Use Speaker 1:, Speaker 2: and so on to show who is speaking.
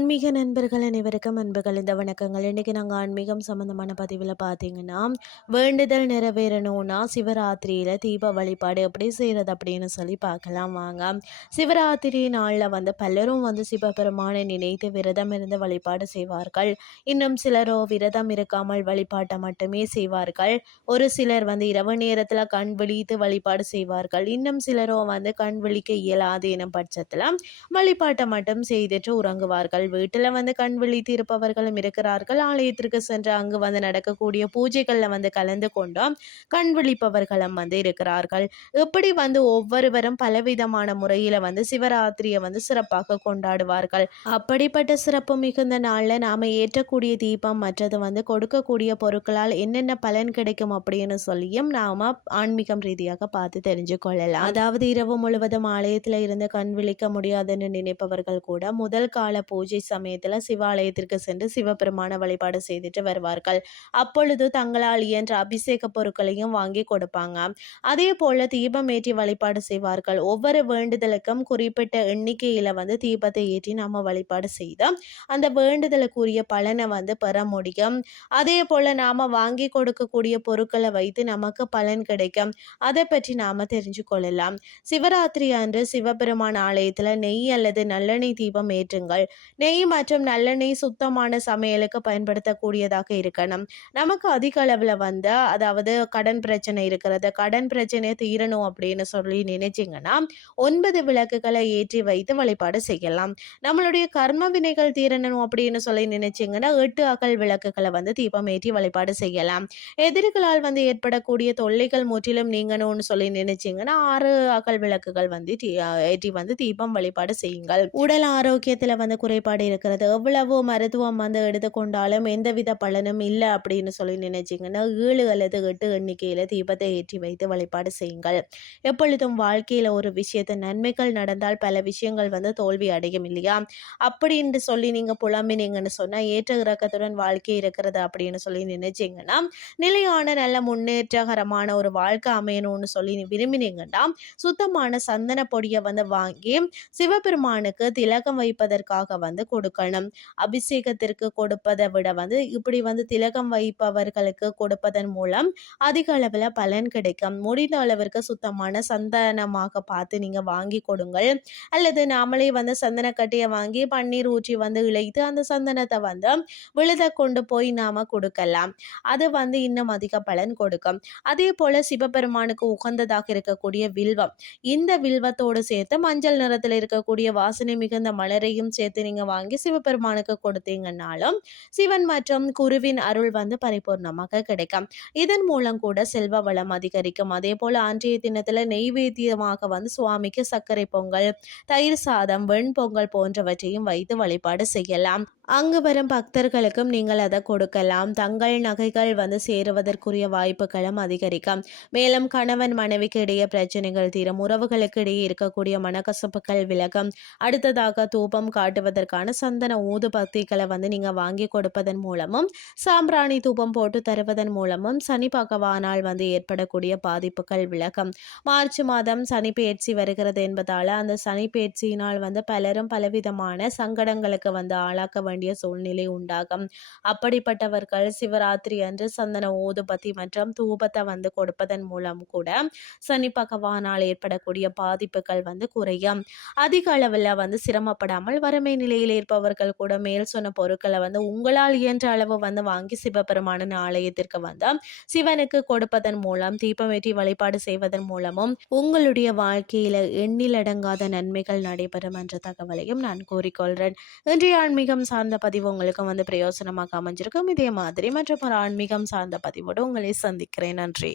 Speaker 1: ஆன்மீக நண்பர்கள் அனைவருக்கும் அன்புகள். இந்த வணக்கங்கள். இன்றைக்கி நாங்கள் ஆன்மீகம் சம்மந்தமான பதிவில் பார்த்தீங்கன்னா வேண்டுதல் நிறைவேறணும்னா சிவராத்திரியில் தீப வழிபாடு எப்படி செய்கிறது அப்படின்னு சொல்லி பார்க்கலாம் வாங்க. சிவராத்திரி நாளில் வந்து பலரும் வந்து சிவபெருமானை நினைத்து விரதம் இருந்து வழிபாடு செய்வார்கள். இன்னும் சிலரோ விரதம் இருக்காமல் வழிபாட்டை மட்டுமே செய்வார்கள். ஒரு சிலர் வந்து இரவு நேரத்தில் கண் விழித்து வழிபாடு செய்வார்கள். இன்னும் சிலரோ வந்து கண் விழிக்க இயலாது எனும் பட்சத்தில் வழிபாட்டை மட்டும் செய்துட்டு உறங்குவார்கள். வீட்டில் வந்து கண் விழித்து இருப்பவர்களும் இருக்கிறார்கள். ஆலயத்திற்கு சென்று அங்கு வந்து நடக்கக்கூடிய பூஜைகளில் வந்து கலந்து கொண்டும் கண் விழிப்பவர்களும் வந்து இருக்கிறார்கள். இப்படி வந்து ஒவ்வொருவரும் பலவிதமான முறையில் வந்து சிவராத்திரியை வந்து சிறப்பாக கொண்டாடுவார்கள். அப்படிப்பட்ட சிறப்பு மிகுந்த நாளில் நாம் ஏற்றக்கூடிய தீபம் மற்றது வந்து கொடுக்கக்கூடிய பொருட்களால் என்னென்ன பலன் கிடைக்கும் அப்படின்னு சொல்லியும் நாம் ஆன்மீகம் ரீதியாக பார்த்து தெரிஞ்சு கொள்ளலாம். அதாவது இரவு முழுவதும் ஆலயத்தில் இருந்து கண் விழிக்க முடியாதுன்னு நினைப்பவர்கள் கூட முதல் கால பூஜை சமயத்தில் சிவாலயத்திற்கு சென்று சிவபெருமான வழிபாடு செய்துட்டு வருவார்கள். அப்பொழுது தங்களால் இயன்ற அபிஷேக பொருட்களையும் வாங்கி கொடுப்பாங்க. அதே போல தீபம் ஏற்றி வழிபாடு செய்வார்கள். ஒவ்வொரு வேண்டுதலுக்கும் குறிப்பிட்ட எண்ணிக்கையில் வந்து தீபத்தை ஏற்றி நாம வழிபாடு செய்தால் அந்த வேண்டுதலுக்குரிய பலனை வந்து பெற முடியும். அதே போல நாம வாங்கி கொடுக்கக்கூடிய பொருட்களை வைத்து நமக்கு பலன் கிடைக்கும். அதை பற்றி நாம தெரிஞ்சு கொள்ளலாம். சிவராத்திரி அன்று சிவபெருமான் ஆலயத்தில் நெய் அல்லது நல்லெண்ணெய் தீபம் ஏற்றுங்கள். நெய் நெய் மற்றும் நல்லெண்ணெய் சுத்தமான சமையலுக்கு பயன்படுத்தக்கூடியதாக இருக்கணும். நமக்கு அதிக அளவில் வந்து அதாவது கடன் பிரச்சனை இருக்கிறது கடன் பிரச்சனை தீரணும் அப்படின்னு சொல்லி நினைச்சிங்கன்னா ஒன்பது விளக்குகளை ஏற்றி வைத்து வழிபாடு செய்யலாம். நம்மளுடைய கர்ம வினைகள் தீரணும் அப்படின்னு சொல்லி நினைச்சிங்கன்னா எட்டு அகல் விளக்குகளை வந்து தீபம் ஏற்றி வழிபாடு செய்யலாம். எதிரிகளால் வந்து ஏற்படக்கூடிய தொல்லைகள் முற்றிலும் நீங்கணும்னு சொல்லி நினைச்சிங்கன்னா ஆறு அகல் விளக்குகள் வந்து ஏற்றி வந்து தீபம் வழிபாடு செய்யுங்கள். உடல் ஆரோக்கியத்தில் வந்து குறைபாடு இருக்கிறது. எவ்வளவோ மருத்துவம் வந்து எடுத்துக்கொண்டாலும் எந்தவித பலனும் இல்லை அப்படின்னு சொல்லி நினைச்சிங்கன்னா ஏழு அல்லது எட்டு எண்ணிக்கையில் தீபத்தை ஏற்றி வைத்து வழிபாடு செய்யுங்கள். எப்பொழுதும் வாழ்க்கையில் ஒரு விஷயத்தை நன்மைகள் நடந்தால் பல விஷயங்கள் வந்து தோல்வி அடையும் இல்லையா? அப்படின்னு சொல்லி நீங்கள் புலம்பினீங்கன்னு சொன்னால் ஏற்ற இறக்கத்துடன் வாழ்க்கை இருக்கிறது அப்படின்னு சொல்லி நினைச்சிங்கன்னா நிலையான நல்ல முன்னேற்றகரமான ஒரு வாழ்க்கை அமையணும்னு சொல்லி விரும்பினீங்கன்னா சுத்தமான சந்தன பொடியை வந்து வாங்கி சிவபெருமானுக்கு திலகம் வைப்பதற்காக வந்து கொடுக்கணும். அபிஷேகத்திற்கு கொடுப்பதை விட வந்து இப்படி வந்து திலகம் வைப்பவர்களுக்கு கொடுப்பதன் மூலம் அதிக அளவில் பலன் கிடைக்கும். முடிந்த அளவிற்கு சுத்தமான சந்தனமாக பார்த்து நீங்கள் வாங்கி கொடுங்கள். அல்லது நாமளே வந்து சந்தனக்கட்டையை வாங்கி பன்னீர் ஊற்றி வந்து இழைத்து அந்த சந்தனத்தை வந்து விழுத கொண்டு போய் நாம் கொடுக்கலாம். அது வந்து இன்னும் அதிக பலன் கொடுக்கும். அதே போல் சிவபெருமானுக்கு உகந்ததாக இருக்கக்கூடிய வில்வம். இந்த வில்வத்தோடு சேர்த்து மஞ்சள் நிறத்தில் இருக்கக்கூடிய வாசனை மிகுந்த மலரையும் சேர்த்து நீங்கள் வாங்கி சிவபெருமானுக்கு கொடுத்தீங்கன்னாலும் சிவன் மற்றும் குருவின் அருள் வந்து பரிபூர்ணமாக கிடைக்கும். இதன் மூலம் கூட செல்வ வளம் அதிகரிக்கும். அதே போல அன்றைய தினத்தில் நெய்வேத்தியமாக வந்து சுவாமிக்கு சர்க்கரை பொங்கல் தயிர் சாதம் வெண்பொங்கல் போன்றவற்றையும் வைத்து வழிபாடு செய்யலாம். அங்கு வரும் பக்தர்களுக்கும் நீங்கள் அதை கொடுக்கலாம். தங்கள் நகைகள் வந்து சேருவதற்குரிய வாய்ப்புகளும் அதிகரிக்கும். மேலும் கணவன் மனைவிக்கு இடையே பிரச்சனைகள் தீரும். உறவுகளுக்கு இடையே இருக்கக்கூடிய மனக்கசப்புகள் விலகும். அடுத்ததாக தூபம் காட்டுவதற்கான சந்தன ஊதுபத்திகளை வந்து நீங்கள் வாங்கி கொடுப்பதன் மூலமும் சாம்பிராணி தூபம் போட்டு தருவதன் மூலமும் சனி பகவானால் வந்து ஏற்படக்கூடிய பாதிப்புகள் விலகும். மார்ச் மாதம் சனி பயிற்சி வருகிறது என்பதால் அந்த சனி பயிற்சியினால் வந்து பலரும் பலவிதமான சங்கடங்களுக்கு வந்து ஆளாக்க வேண்டும் வேண்டிய சூழ்நிலை உண்டாகும். அப்படிப்பட்டவர்கள் சிவராத்திரி அன்று சந்தன ஊதுபத்தி மற்றும் தூபத்தை வந்து கொடுப்பதன் மூலம் கூட சனி பகவானால் ஏற்படக்கூடிய பாதிப்புகள் வந்து குறையும். அதிக அளவில் வந்து சிரமப்படாமல் வறுமை நிலையில் இருப்பவர்கள் கூட மேல் சொன்ன பொருட்களை வந்து உங்களால் இயன்ற அளவு வந்து வாங்கி சிவபெருமானின் ஆலயத்திற்கு வந்து சிவனுக்கு கொடுப்பதன் மூலம் தீபமேற்றி வழிபாடு செய்வதன் மூலமும் உங்களுடைய வாழ்க்கையில எண்ணிலடங்காத நன்மைகள் நடைபெறும் என்ற தகவலையும் நான் கூறிக்கொள்கிறேன் இன்றைய ஆன்மீகம் சார்ந்த சார்ந்த பதிவு உங்களுக்கு வந்து பிரயோசனமாக அமைஞ்சிருக்கும். இதே மாதிரி மற்றும் ஒரு ஆன்மீகம் சார்ந்த பதிவோடு உங்களை சந்திக்கிறேன். நன்றி.